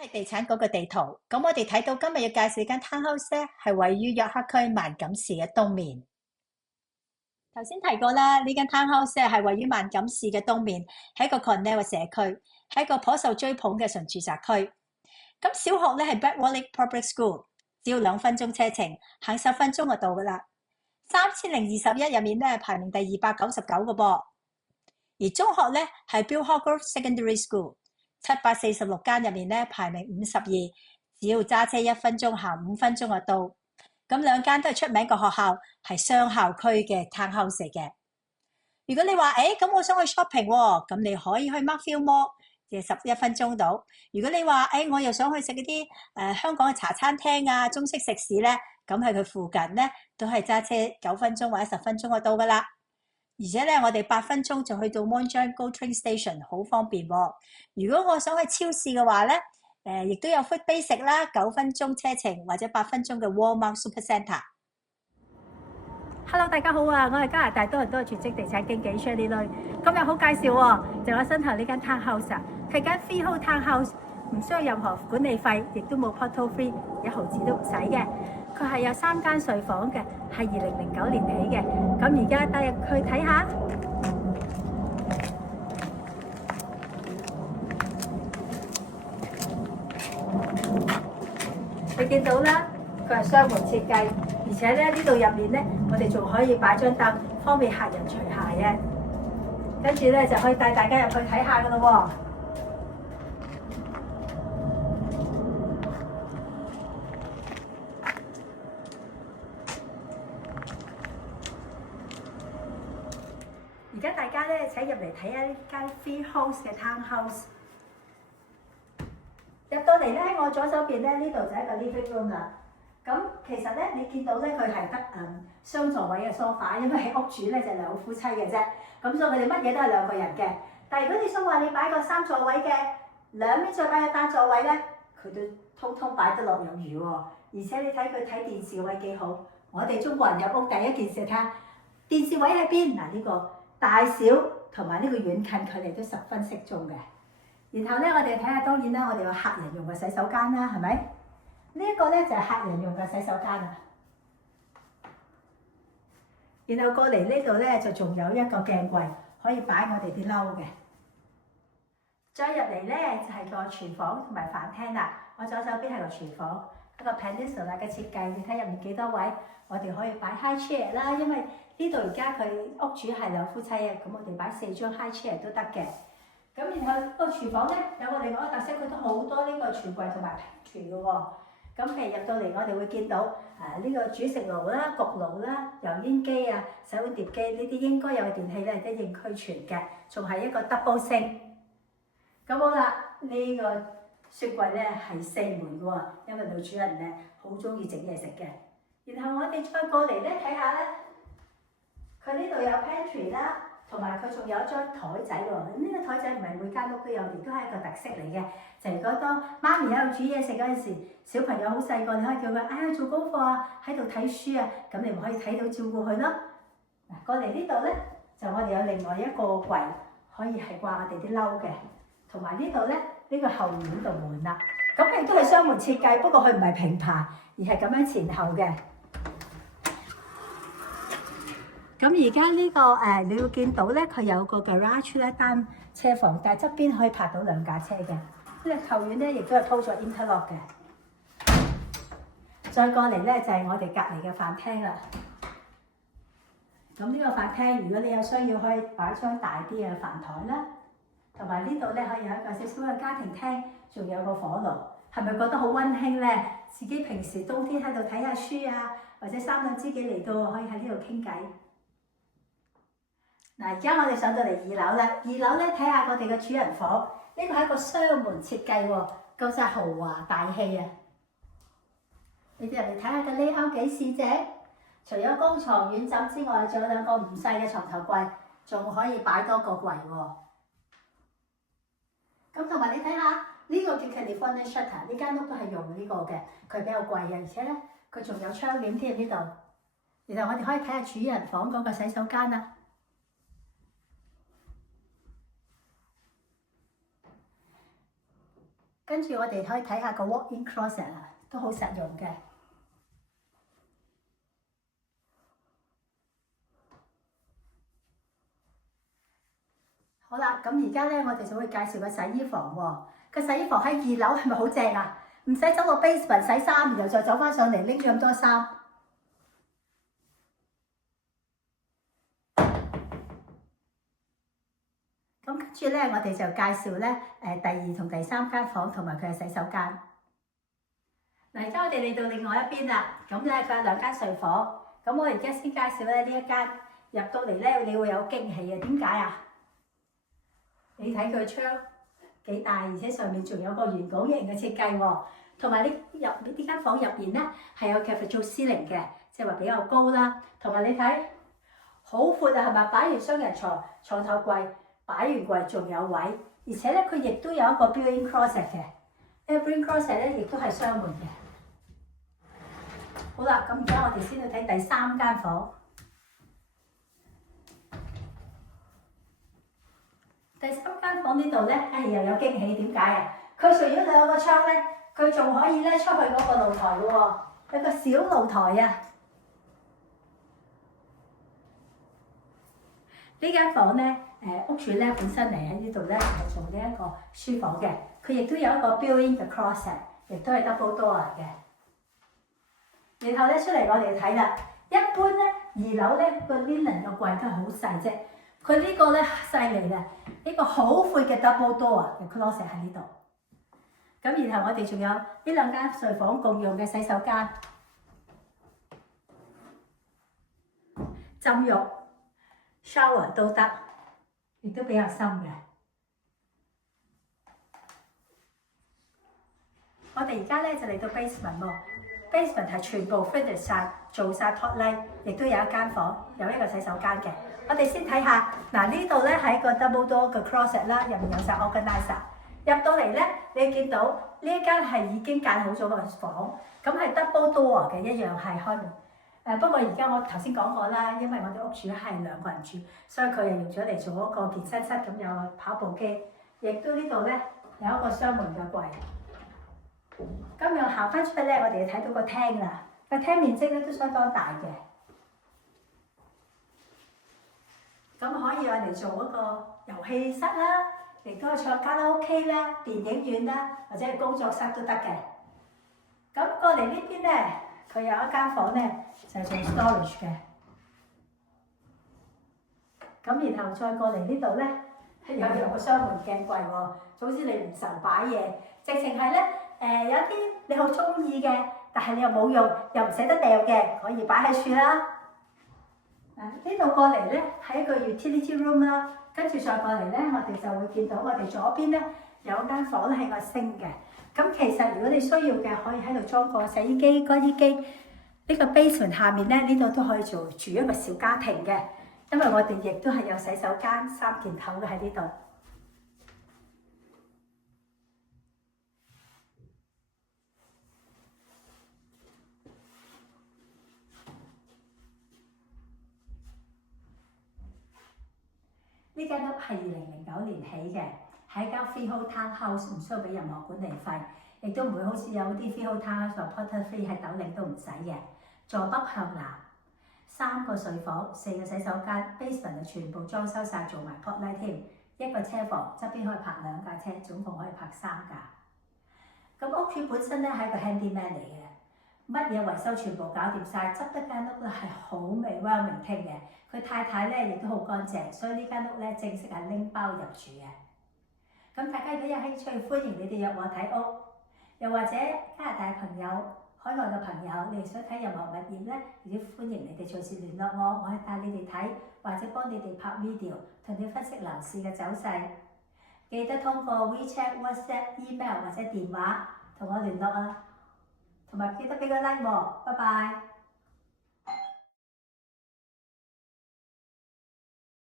係地產嗰個地圖，咁我哋睇到今日要介紹間 townhouse 咧，係位於約克區萬錦市嘅東面。頭先提過啦，呢間 townhouse 咧係位於萬錦市嘅東面，係一個 Cornell 社區，係一個頗受追捧嘅純住宅區。咁小學咧係 Bradwell Public School，只要2分鐘車程，行10分鐘就到噶啦。3021入面咧排名第299個噃，而中學咧係 Bill Hawker Secondary School。746間入面咧排名52，只要揸車1分鐘，行5分鐘就到。咁兩間都係出名個學校，係雙校區嘅 townhouse 嚟嘅。如果你話咁我想去 shopping 喎，咁你可以去 Markfield Mall，即係11分鐘到。如果你話我又想去食嗰啲香港嘅茶餐廳啊、中式食肆咧，咁喺佢附近咧都係揸車9分鐘或者10分鐘就到噶啦。而且咧，我哋8分鐘就去到 Montreal GO Train Station， 好方便喎。如果我想去超市嘅話咧，亦都有 Food Basic 啦，9分鐘車程或者8分鐘嘅 Walmart Supercentre。Hello， 大家好啊！我係加拿大多倫多嘅全職地產經紀 Shirley 女。今日好介紹喎，就我身後呢間 townhouse 啊，佢間 freehold townhouse， 唔需要任何管理費，亦都冇 portal fee， 1毫子都唔使嘅。佢係有3間睡房嘅，係2009年起嘅。咁而家帶入去睇下，你見到啦，佢係雙門設計，而且咧呢度入面咧，我哋仲可以擺張凳，方便客人除鞋嘅。跟住咧就可以帶大家入去睇下噶咯喎。而家大家咧請入嚟睇下呢間 freehold 嘅 townhouse。入到嚟咧喺我左手邊咧，呢度就係一個 living room 啦。咁其實咧你見到咧佢係得雙座位嘅 sofa， 因為喺屋主咧就2夫妻嘅啫。咁所以佢哋乜嘢都係2個人嘅。但係如果你想話你擺個3座位嘅，兩邊再擺個單座位咧，佢都通通擺得落有餘喎。而且你睇佢睇電視位幾好。我哋中國人入屋第一件事睇下電視位喺邊嗱，呢個大小同埋呢個遠近距離都十分適中嘅。然後咧，我哋睇下，當然啦，我哋有客人用嘅洗手間啦，係咪？呢一個咧就係客人用嘅洗手間啊。然後過嚟呢度咧就仲有一個鏡櫃，可以擺我哋啲褸嘅。再入嚟咧就係個廚房同埋飯廳啦。我左手邊係個廚房，一個 peninsula 嘅設計，你睇入面幾多位？我哋可以擺 high chair 啦，因為呢度而家佢屋主係2夫妻啊，咁我哋擺4張 high chair 都得嘅。咁然後個廚房咧有個另外一個特色，佢都好多呢個櫥櫃同埋平櫥嘅喎。咁譬如入到嚟，我哋會見到呢個煮食爐啦、焗爐啦、油煙機啊、洗碗碟機呢啲應該有嘅電器咧一應俱全嘅，仲係一個 double sink。咁好啦，呢個雪櫃咧係4門嘅喎，因為女主人咧好中意整嘢食嘅。然後我哋再過嚟咧睇下咧，佢呢度有 pantry 啦。同埋佢仲有一張台仔喎，呢個台仔唔係每間屋都有，亦都係一個特色嚟嘅。就如果當媽咪喺度煮嘢食嗰陣時，小朋友好細個，你可以叫佢做功課啊，喺度睇書啊，咁你咪可以睇到照顧佢咯。嗱，過嚟呢度咧，就我哋有另外一個櫃，可以係掛我哋啲褸嘅，同埋呢度咧呢個後面呢度門啦，咁亦都係雙門設計，不過佢唔係平排，而係咁樣前後嘅。咁而家呢個你會見到咧，佢有個 garage 咧單車房，但係側邊可以泊到2架車嘅。呢個後院咧亦都係鋪咗 interlock 嘅。再過嚟咧就係我哋隔離嘅飯廳啦。咁呢個飯廳，如果你有需要，可以擺張大啲嘅飯台啦。同埋呢度咧可以有一個少少嘅家庭廳，仲有個火爐。係咪覺得好溫馨咧？自己平時冬天喺度睇下書啊，或者3兩知己嚟到，可以喺呢度傾偈。嗱，而家我哋上到嚟2樓啦。2樓咧睇下我哋嘅主人房，呢個係一個雙門設計喎，夠晒豪華大氣啊！你哋入嚟睇下個 layout 幾四隻，除咗高床軟枕之外，仲有2個唔細嘅床頭櫃，仲可以擺多個櫃喎。咁同埋你睇下呢個叫 California Shutter， 呢間屋都係用呢個嘅，佢比較貴嘅，而且咧佢仲有窗簾添呢度。然後我哋可以睇下主人房嗰個洗手間啦。跟住我哋可以睇下個 walk-in closet 啊，都好實用嘅。好啦，咁而家咧，我哋就會介紹個洗衣房喎。個洗衣房喺2樓，係咪好正啊？唔使走落 basement 洗衫，然後再走翻上嚟拎咗咁多衫。咁跟住咧，我哋就介紹咧第2同第3間房同埋佢嘅洗手間。嗱，而家我哋嚟到另外一邊啦。咁咧佢有2間睡房。咁我而家先介紹咧呢一間，入到嚟咧你會有驚喜嘅。點解啊？你睇佢窗幾大，而且上面仲有個圓拱形嘅設計喎。同埋呢間房入邊咧係有 cafeteria ceiling 嘅，即係話比較高啦。同埋你睇好闊啊，係咪？擺完雙人床、床頭櫃，擺完櫃仲有位，而且咧佢亦都有一個 built-in closet 嘅。呢個 built-in closet 咧亦都係雙門嘅。好啦，咁而家我哋先去睇第3間房。第3間房呢度咧，又有驚喜，點解啊？佢除咗2個窗咧，佢仲可以咧出去嗰個露台嘅喎，有個小露台啊！呢間房咧，屋主咧本身嚟喺呢度咧係做呢一個書房嘅，佢亦都有一個 built-in 嘅 closet， 亦都係 double door 嘅。然後咧出嚟我哋睇啦，一般咧2樓咧個 linen 嘅櫃都係好細啫，佢呢個咧犀利啦，呢個好闊嘅 double door 嘅 closet 喺呢度。咁然後我哋仲有呢2間睡房共用嘅洗手間、浸浴、shower 都得，亦都比較深嘅。我哋而家咧就嚟到 basement 喎。basement 係全部 finish 晒，做晒 top light， 亦都有一間房，有一個洗手間嘅。我哋先睇下，嗱呢度咧係一個 double door 嘅 closet 啦，入面有晒 organizer。入到嚟咧，你見到呢一間係已經間好咗個房，咁係 double door 嘅，一樣係開門。不過而家我頭先講過啦，因為我哋屋主係2個人住，所以佢又用咗嚟做一個健身室，咁有跑步機，亦都呢度咧有一個雙門嘅櫃。咁又行翻出去咧，我哋就睇到個廳啦。個廳面積咧都相當大嘅，咁可以我哋做一個遊戲室啦，亦都係唱卡拉 OK 啦、電影院啦，或者係工作室都得嘅。咁過嚟呢邊咧，佢有一間房咧就係做 storage 嘅。咁然後再過嚟呢度咧，又有個雙門鏡櫃喎。總之你唔愁擺嘢，直情係咧。有啲你好中意嘅，但係你又冇用，又唔捨得掉嘅，可以擺喺處啦。呢度過嚟咧係一個 utility room 啦，跟住再過嚟咧，我哋就會見到我哋左邊咧有間房係個星嘅。咁其實如果你需要嘅，可以喺度裝個洗衣機、乾衣機。呢個 basement 下面咧，呢度都可以住一個小家庭嘅，因為我哋亦都係有洗手間3件頭嘅喺呢度。呢間屋係2009年起嘅，係一間 freehold townhouse，唔需要俾任何管理費，亦都唔會好似有啲 freehold townhouse 話 porter fee 係斗零都唔使嘅。坐北向南，3個睡房，4個洗手間 ，basement 就全部裝修晒，做埋 pot light 添，一個車房側邊可以泊2架車，總共可以泊3架。咁屋主本身咧係一個 handyman 嚟嘅。乜嘢維修全部搞掂晒，執得間屋咧係好美 well maintained嘅。佢太太咧亦都好乾淨，所以呢間屋咧正式係拎包入住嘅。咁大家如果有興趣，歡迎你哋約我睇屋，又或者加拿大朋友、海外嘅朋友，你哋想睇任何物業咧，亦都歡迎你哋隨時聯絡我，我係帶你哋睇，或者幫你哋拍 video， 同你分析樓市嘅走勢。記得通過 WeChat、WhatsApp、email 或者電話同我聯絡啊！同埋記得俾個 like 喎，拜拜。